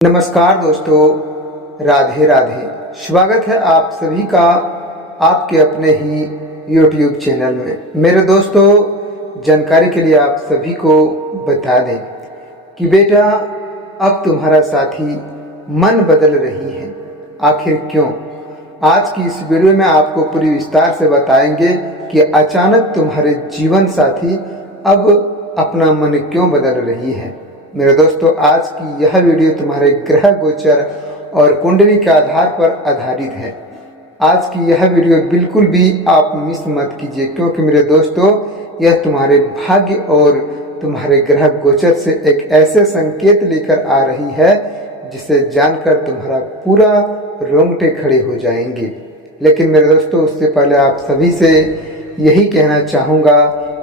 नमस्कार दोस्तों, राधे राधे। स्वागत है आप सभी का आपके अपने ही YouTube चैनल में। मेरे दोस्तों, जानकारी के लिए आप सभी को बता दें कि बेटा अब तुम्हारा साथी मन बदल रही है। आखिर क्यों? आज की इस वीडियो में आपको पूरी विस्तार से बताएंगे कि अचानक तुम्हारे जीवन साथी अब अपना मन क्यों बदल रही है। मेरे दोस्तों, आज की यह वीडियो तुम्हारे ग्रह गोचर और कुंडली के आधार पर आधारित है। आज की यह वीडियो बिल्कुल भी आप मिस मत कीजिए, क्योंकि मेरे दोस्तों यह तुम्हारे भाग्य और तुम्हारे ग्रह गोचर से एक ऐसे संकेत लेकर आ रही है जिसे जानकर तुम्हारा पूरा रोंगटे खड़े हो जाएंगे। लेकिन मेरे दोस्तों, उससे पहले आप सभी से यही कहना चाहूँगा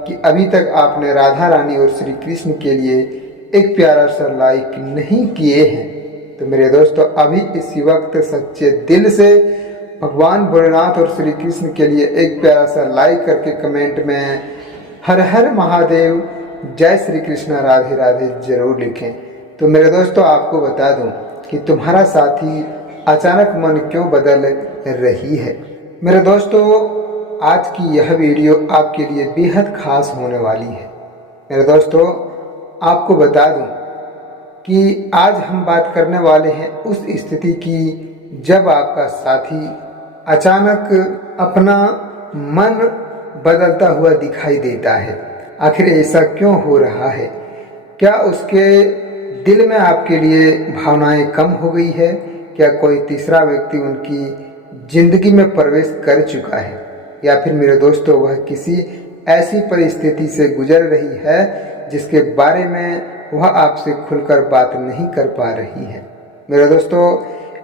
कि अभी तक आपने राधा रानी और श्री कृष्ण के लिए एक प्यारा सा लाइक नहीं किए हैं तो मेरे दोस्तों अभी इसी वक्त सच्चे दिल से भगवान भोलेनाथ और श्री कृष्ण के लिए एक प्यारा सा लाइक करके कमेंट में हर हर महादेव, जय श्री कृष्ण, राधे राधे जरूर लिखें। तो मेरे दोस्तों, आपको बता दूं कि तुम्हारा साथी अचानक मन क्यों बदल रही है। मेरे दोस्तों, आज की यह वीडियो आपके लिए बेहद खास होने वाली है। मेरे दोस्तों, आपको बता दूं कि आज हम बात करने वाले हैं उस स्थिति की जब आपका साथी अचानक अपना मन बदलता हुआ दिखाई देता है। आखिर ऐसा क्यों हो रहा है? क्या उसके दिल में आपके लिए भावनाएं कम हो गई है? क्या कोई तीसरा व्यक्ति उनकी जिंदगी में प्रवेश कर चुका है? या फिर मेरे दोस्तों, वह किसी ऐसी परिस्थिति से गुजर रही है जिसके बारे में वह आपसे खुलकर बात नहीं कर पा रही है। मेरे दोस्तों,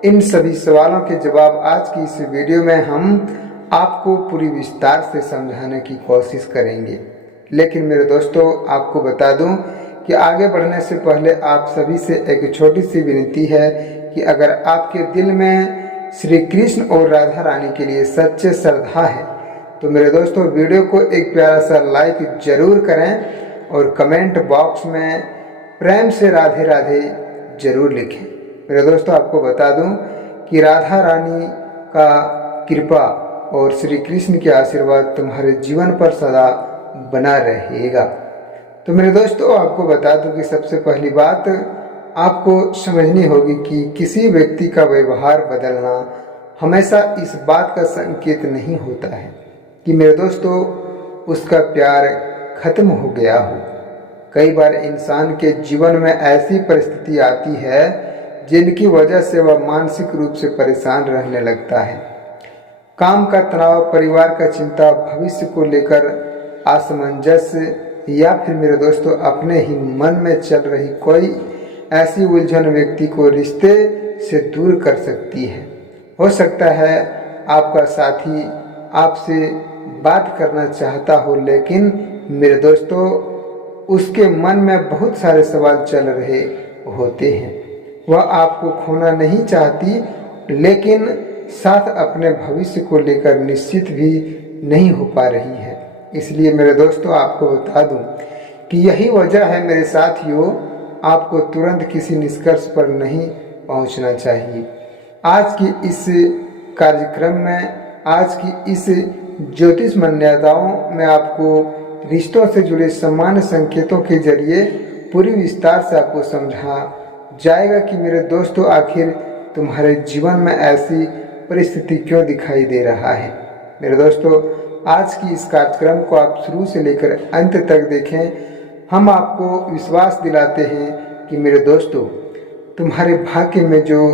इन सभी सवालों के जवाब आज की इस वीडियो में हम आपको पूरी विस्तार से समझाने की कोशिश करेंगे। लेकिन मेरे दोस्तों, आपको बता दूं कि आगे बढ़ने से पहले आप सभी से एक छोटी सी विनती है कि अगर आपके दिल में श्री कृष्ण और राधा रानी के लिए सच्चे श्रद्धा है तो मेरे दोस्तों वीडियो को एक प्यारा सा लाइक जरूर करें और कमेंट बॉक्स में प्रेम से राधे राधे जरूर लिखें। मेरे दोस्तों, आपको बता दूं कि राधा रानी का कृपा और श्री कृष्ण के आशीर्वाद तुम्हारे जीवन पर सदा बना रहेगा। तो मेरे दोस्तों, आपको बता दूं कि सबसे पहली बात आपको समझनी होगी कि किसी व्यक्ति का व्यवहार बदलना हमेशा इस बात का संकेत नहीं होता है कि मेरे दोस्तों उसका प्यार खत्म हो गया हो। कई बार इंसान के जीवन में ऐसी परिस्थिति आती है जिनकी वजह से वह मानसिक रूप से परेशान रहने लगता है। काम का तनाव, परिवार का चिंता, भविष्य को लेकर असमंजस, या फिर मेरे दोस्तों अपने ही मन में चल रही कोई ऐसी उलझन व्यक्ति को रिश्ते से दूर कर सकती है। हो सकता है आपका साथी आपसे बात करना चाहता हो, लेकिन मेरे दोस्तों उसके मन में बहुत सारे सवाल चल रहे होते हैं। वह आपको खोना नहीं चाहती, लेकिन साथ अपने भविष्य को लेकर निश्चित भी नहीं हो पा रही है। इसलिए मेरे दोस्तों, आपको बता दूं कि यही वजह है मेरे साथियों, आपको तुरंत किसी निष्कर्ष पर नहीं पहुंचना चाहिए। आज की इस कार्यक्रम में, आज की इस ज्योतिष मान्यताओं में आपको रिश्तों से जुड़े सामान्य संकेतों के जरिए पूरी विस्तार से आपको समझा जाएगा कि मेरे दोस्तों आखिर तुम्हारे जीवन में ऐसी परिस्थिति क्यों दिखाई दे रहा है। मेरे दोस्तों, आज की इस कार्यक्रम को आप शुरू से लेकर अंत तक देखें। हम आपको विश्वास दिलाते हैं कि मेरे दोस्तों तुम्हारे भाग्य में जो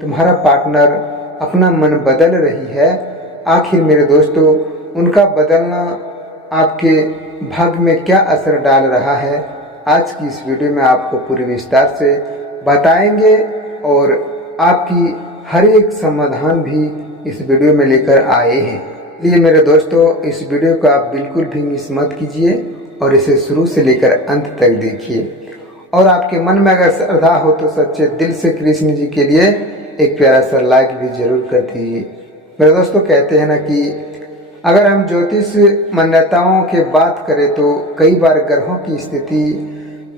तुम्हारा पार्टनर अपना मन बदल रही है, आखिर मेरे दोस्तों उनका बदलना आपके भाग्य में क्या असर डाल रहा है, आज की इस वीडियो में आपको पूरी विस्तार से बताएंगे और आपकी हर एक समाधान भी इस वीडियो में लेकर आए हैं। इसलिए मेरे दोस्तों, इस वीडियो को आप बिल्कुल भी मिस मत कीजिए और इसे शुरू से लेकर अंत तक देखिए। और आपके मन में अगर श्रद्धा हो तो सच्चे दिल से कृष्ण जी के लिए एक प्यारा सा लाइक भी जरूर कर दीजिए। मेरे दोस्तों, कहते हैं ना कि अगर हम ज्योतिष मान्यताओं की बात करें तो कई बार ग्रहों की स्थिति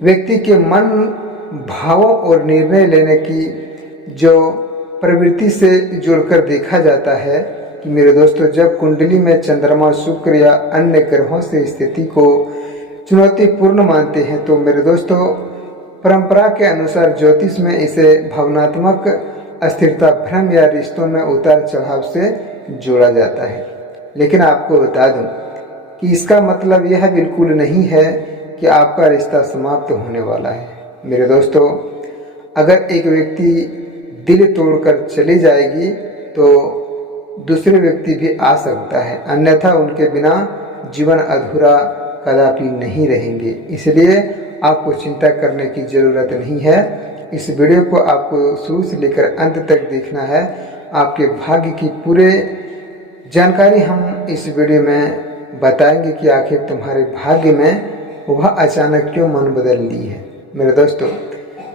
व्यक्ति के मन भावों और निर्णय लेने की जो प्रवृत्ति से जोड़कर देखा जाता है कि मेरे दोस्तों, जब कुंडली में चंद्रमा, शुक्र या अन्य ग्रहों से स्थिति को चुनौतीपूर्ण मानते हैं तो मेरे दोस्तों, परंपरा के अनुसार ज्योतिष में इसे भावनात्मक अस्थिरता, भ्रम या रिश्तों में उतार चढ़ाव से जोड़ा जाता है। लेकिन आपको बता दूं कि इसका मतलब यह बिल्कुल नहीं है कि आपका रिश्ता समाप्त होने वाला है। मेरे दोस्तों, अगर एक व्यक्ति दिल तोड़कर चली जाएगी तो दूसरे व्यक्ति भी आ सकता है, अन्यथा उनके बिना जीवन अधूरा कदापि नहीं रहेंगे। इसलिए आपको चिंता करने की ज़रूरत नहीं है। इस वीडियो को आपको शुरू से लेकर अंत तक देखना है। आपके भाग्य की पूरे जानकारी हम इस वीडियो में बताएंगे कि आखिर तुम्हारे भाग्य में वह अचानक क्यों मन बदल ली है। मेरे दोस्तों,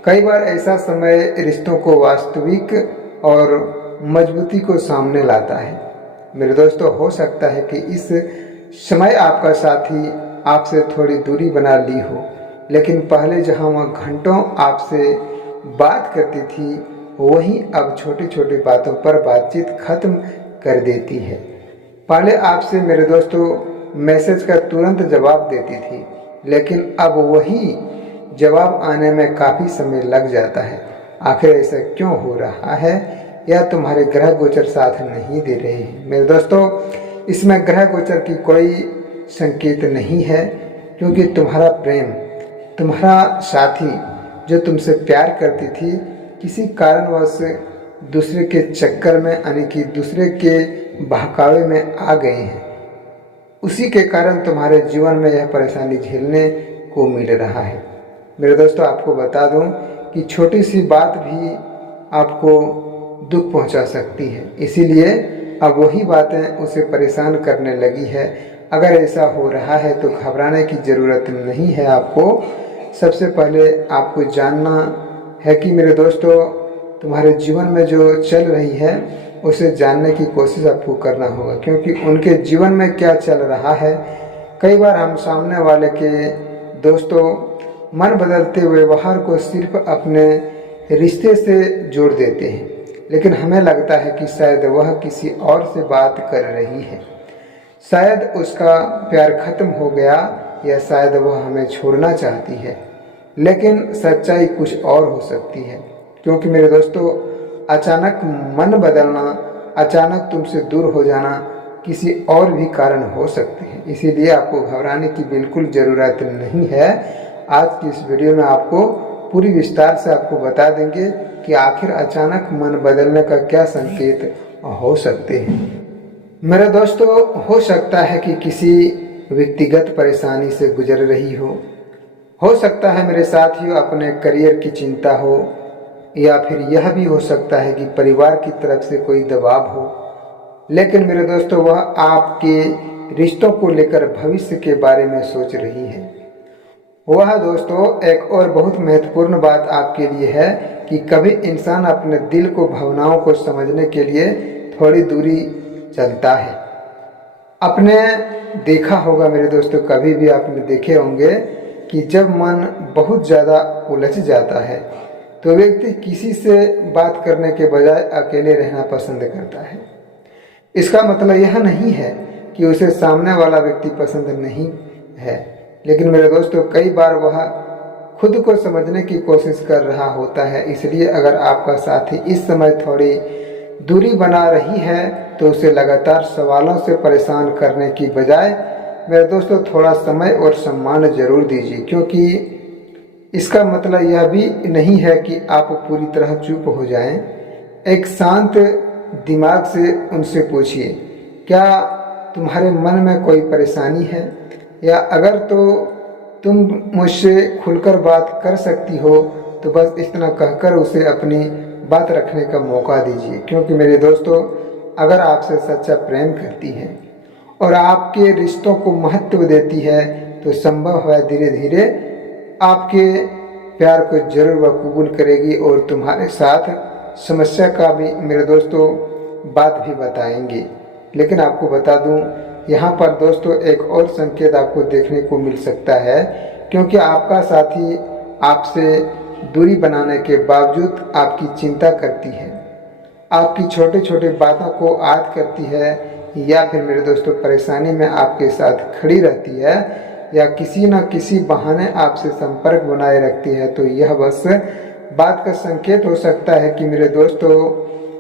कई बार ऐसा समय रिश्तों को वास्तविक और मजबूती को सामने लाता है। मेरे दोस्तों, हो सकता है कि इस समय आपका साथी आपसे थोड़ी दूरी बना ली हो, लेकिन पहले जहां वह घंटों आपसे बात करती थी, वहीं अब छोटी छोटी बातों पर बातचीत खत्म कर देती है। पहले आपसे मेरे दोस्तों मैसेज का तुरंत जवाब देती थी, लेकिन अब वही जवाब आने में काफ़ी समय लग जाता है। आखिर ऐसा क्यों हो रहा है? या तुम्हारे ग्रह गोचर साथ नहीं दे रहे हैं? मेरे दोस्तों, इसमें ग्रह गोचर की कोई संकेत नहीं है, क्योंकि तुम्हारा प्रेम, तुम्हारा साथी जो तुमसे प्यार करती थी, किसी कारणवश दूसरे के चक्कर में, यानी कि दूसरे के बहकावे में आ गए हैं। उसी के कारण तुम्हारे जीवन में यह परेशानी झेलने को मिल रहा है। मेरे दोस्तों, आपको बता दूं कि छोटी सी बात भी आपको दुख पहुंचा सकती है, इसीलिए अब वही बातें उसे परेशान करने लगी है। अगर ऐसा हो रहा है तो घबराने की ज़रूरत नहीं है। आपको सबसे पहले आपको जानना है कि मेरे दोस्तों, तुम्हारे जीवन में जो चल रही है उसे जानने की कोशिश आपको करना होगा, क्योंकि उनके जीवन में क्या चल रहा है। कई बार हम सामने वाले के दोस्तों मन बदलते हुए व्यवहार को सिर्फ अपने रिश्ते से जोड़ देते हैं, लेकिन हमें लगता है कि शायद वह किसी और से बात कर रही है, शायद उसका प्यार खत्म हो गया, या शायद वह हमें छोड़ना चाहती है। लेकिन सच्चाई कुछ और हो सकती है, क्योंकि मेरे दोस्तों, अचानक मन बदलना, अचानक तुमसे दूर हो जाना किसी और भी कारण हो सकते हैं। इसीलिए आपको घबराने की बिल्कुल ज़रूरत नहीं है। आज की इस वीडियो में आपको पूरी विस्तार से आपको बता देंगे कि आखिर अचानक मन बदलने का क्या संकेत हो सकते हैं। मेरे दोस्तों, हो सकता है कि किसी व्यक्तिगत परेशानी से गुजर रही हो सकता है मेरे साथियों अपने करियर की चिंता हो, या फिर यह भी हो सकता है कि परिवार की तरफ से कोई दबाव हो। लेकिन मेरे दोस्तों, वह आपके रिश्तों को लेकर भविष्य के बारे में सोच रही है। वह दोस्तों एक और बहुत महत्वपूर्ण बात आपके लिए है कि कभी इंसान अपने दिल को, भावनाओं को समझने के लिए थोड़ी दूरी चलता है। आपने देखा होगा मेरे दोस्तों, कभी भी आपने देखे होंगे कि जब मन बहुत ज़्यादा उलझ जाता है तो व्यक्ति किसी से बात करने के बजाय अकेले रहना पसंद करता है। इसका मतलब यह नहीं है कि उसे सामने वाला व्यक्ति पसंद नहीं है, लेकिन मेरे दोस्तों, कई बार वह खुद को समझने की कोशिश कर रहा होता है। इसलिए अगर आपका साथी इस समय थोड़ी दूरी बना रही है तो उसे लगातार सवालों से परेशान करने की बजाय मेरे दोस्तों थोड़ा समय और सम्मान जरूर दीजिए, क्योंकि इसका मतलब यह भी नहीं है कि आप पूरी तरह चुप हो जाएं। एक शांत दिमाग से उनसे पूछिए, क्या तुम्हारे मन में कोई परेशानी है, या अगर तो तुम मुझसे खुलकर बात कर सकती हो तो बस इतना कहकर उसे अपनी बात रखने का मौका दीजिए। क्योंकि मेरे दोस्तों, अगर आपसे सच्चा प्रेम करती है और आपके रिश्तों को महत्व देती है तो संभव है धीरे धीरे आपके प्यार को जरूर वह कबूल करेगी और तुम्हारे साथ समस्या का भी मेरे दोस्तों बात भी बताएंगे। लेकिन आपको बता दूं, यहाँ पर दोस्तों एक और संकेत आपको देखने को मिल सकता है, क्योंकि आपका साथी आपसे दूरी बनाने के बावजूद आपकी चिंता करती है, आपकी छोटे छोटे बातों को याद करती है, या फिर मेरे दोस्तों परेशानी में आपके साथ खड़ी रहती है, या किसी न किसी बहाने आपसे संपर्क बनाए रखती है, तो यह बस बात का संकेत हो सकता है कि मेरे दोस्तों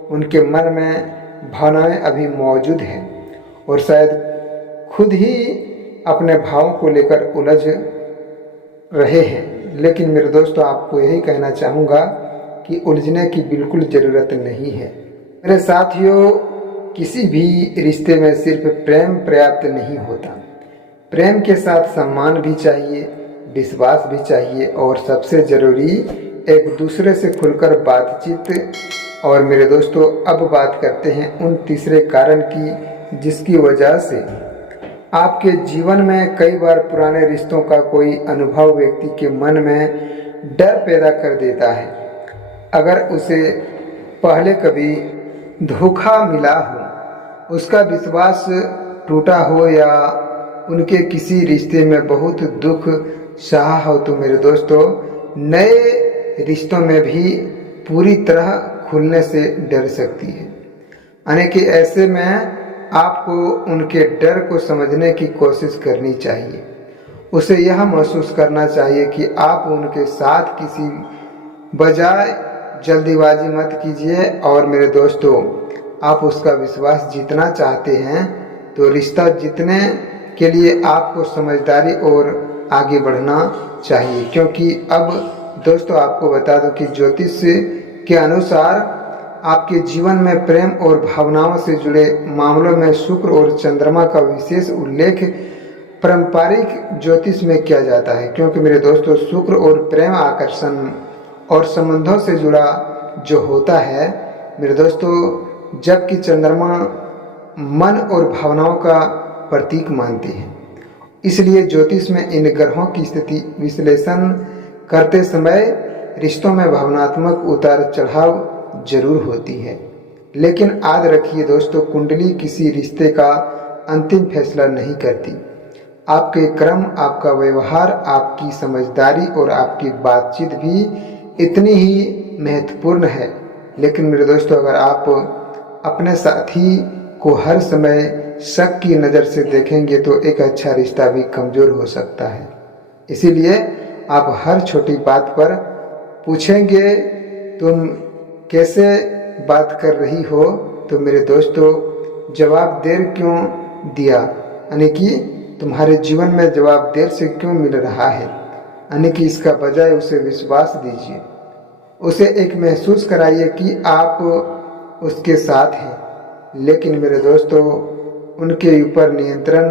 उनके मन में भावनाएं अभी मौजूद हैं और शायद खुद ही अपने भावों को लेकर उलझ रहे हैं। लेकिन मेरे दोस्तों आपको यही कहना चाहूँगा कि उलझने की बिल्कुल ज़रूरत नहीं है। मेरे साथियों, किसी भी रिश्ते में सिर्फ प्रेम पर्याप्त नहीं होता। प्रेम के साथ सम्मान भी चाहिए, विश्वास भी चाहिए और सबसे ज़रूरी एक दूसरे से खुलकर बातचीत। और मेरे दोस्तों अब बात करते हैं उन तीसरे कारण की जिसकी वजह से आपके जीवन में कई बार पुराने रिश्तों का कोई अनुभव व्यक्ति के मन में डर पैदा कर देता है। अगर उसे पहले कभी धोखा मिला हो, उसका विश्वास टूटा हो या उनके किसी रिश्ते में बहुत दुख सहा हो, तो मेरे दोस्तों नए रिश्तों में भी पूरी तरह खुलने से डर सकती है। यानी कि ऐसे में आपको उनके डर को समझने की कोशिश करनी चाहिए। उसे यह महसूस करना चाहिए कि आप उनके साथ किसी बजाय जल्दीबाजी मत कीजिए। और मेरे दोस्तों आप उसका विश्वास जीतना चाहते हैं तो रिश्ता जीतने के लिए आपको समझदारी और आगे बढ़ना चाहिए। क्योंकि अब दोस्तों आपको बता दूं कि ज्योतिष के अनुसार आपके जीवन में प्रेम और भावनाओं से जुड़े मामलों में शुक्र और चंद्रमा का विशेष उल्लेख पारंपरिक ज्योतिष में किया जाता है। क्योंकि मेरे दोस्तों शुक्र और प्रेम, आकर्षण और संबंधों से जुड़ा जो होता है मेरे दोस्तों, जबकि चंद्रमा मन और भावनाओं का प्रतीक मानती है। इसलिए ज्योतिष में इन ग्रहों की स्थिति विश्लेषण करते समय रिश्तों में भावनात्मक उतार चढ़ाव जरूर होती है। लेकिन याद रखिए दोस्तों, कुंडली किसी रिश्ते का अंतिम फैसला नहीं करती। आपके कर्म, आपका व्यवहार, आपकी समझदारी और आपकी बातचीत भी इतनी ही महत्वपूर्ण है। लेकिन मेरे दोस्तों अगर आप अपने साथी को हर समय शक की नज़र से देखेंगे तो एक अच्छा रिश्ता भी कमज़ोर हो सकता है। इसीलिए आप हर छोटी बात पर पूछेंगे तुम कैसे बात कर रही हो, तो मेरे दोस्तों जवाब देर क्यों दिया, यानी कि तुम्हारे जीवन में जवाब देर से क्यों मिल रहा है, यानी कि इसका बजाय उसे विश्वास दीजिए। उसे एक महसूस कराइए कि आप उसके साथ हैं। लेकिन मेरे दोस्तों उनके ऊपर नियंत्रण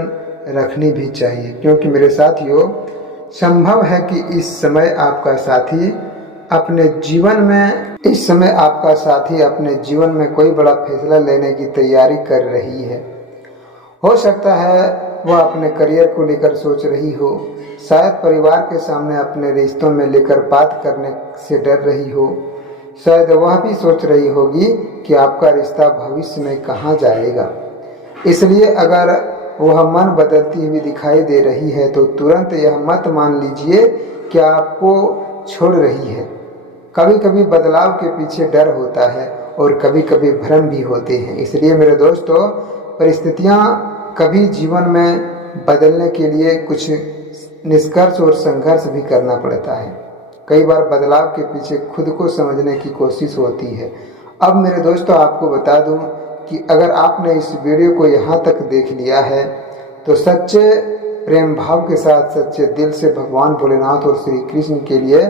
रखनी भी चाहिए। क्योंकि मेरे साथियों संभव है कि इस समय आपका साथी अपने जीवन में कोई बड़ा फैसला लेने की तैयारी कर रही है। हो सकता है वह अपने करियर को लेकर सोच रही हो, शायद परिवार के सामने अपने रिश्तों में लेकर बात करने से डर रही हो, शायद वह भी सोच रही होगी कि आपका रिश्ता भविष्य में कहाँ जाएगा। इसलिए अगर वह मन बदलती हुई दिखाई दे रही है तो तुरंत यह मत मान लीजिए कि आपको छोड़ रही है। कभी कभी बदलाव के पीछे डर होता है और कभी कभी भ्रम भी होते हैं। इसलिए मेरे दोस्तों परिस्थितियाँ कभी जीवन में बदलने के लिए कुछ निष्कर्ष और संघर्ष भी करना पड़ता है। कई बार बदलाव के पीछे खुद को समझने की कोशिश होती है। अब मेरे दोस्तों आपको बता दूं कि अगर आपने इस वीडियो को यहाँ तक देख लिया है तो सच्चे प्रेम भाव के साथ सच्चे दिल से भगवान भोलेनाथ और श्री कृष्ण के लिए,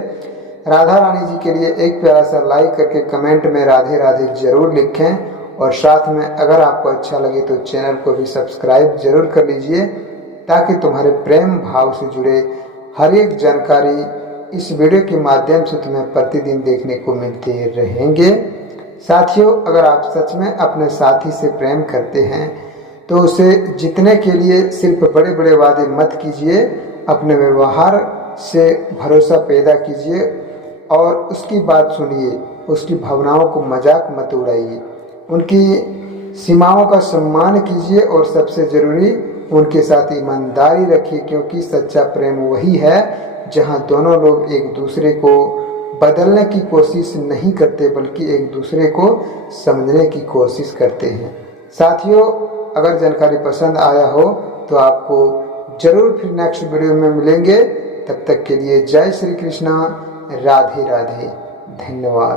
राधा रानी जी के लिए एक प्यारा सा लाइक करके कमेंट में राधे राधे जरूर लिखें। और साथ में अगर आपको अच्छा लगे तो चैनल को भी सब्सक्राइब जरूर कर लीजिए ताकि तुम्हारे प्रेम भाव से जुड़े हर एक जानकारी इस वीडियो के माध्यम से तुम्हें प्रतिदिन देखने को मिलते रहेंगे। साथियों अगर आप सच में अपने साथी से प्रेम करते हैं तो उसे जीतने के लिए सिर्फ बड़े बड़े वादे मत कीजिए, अपने व्यवहार से भरोसा पैदा कीजिए और उसकी बात सुनिए, उसकी भावनाओं को मजाक मत उड़ाइए, उनकी सीमाओं का सम्मान कीजिए और सबसे ज़रूरी उनके साथ ईमानदारी रखिए। क्योंकि सच्चा प्रेम वही है जहां दोनों लोग एक दूसरे को बदलने की कोशिश नहीं करते बल्कि एक दूसरे को समझने की कोशिश करते हैं। साथियों, अगर जानकारी पसंद आया हो तो आपको जरूर फिर नेक्स्ट वीडियो में मिलेंगे। तब तक के लिए जय श्री कृष्णा, राधे राधे, धन्यवाद।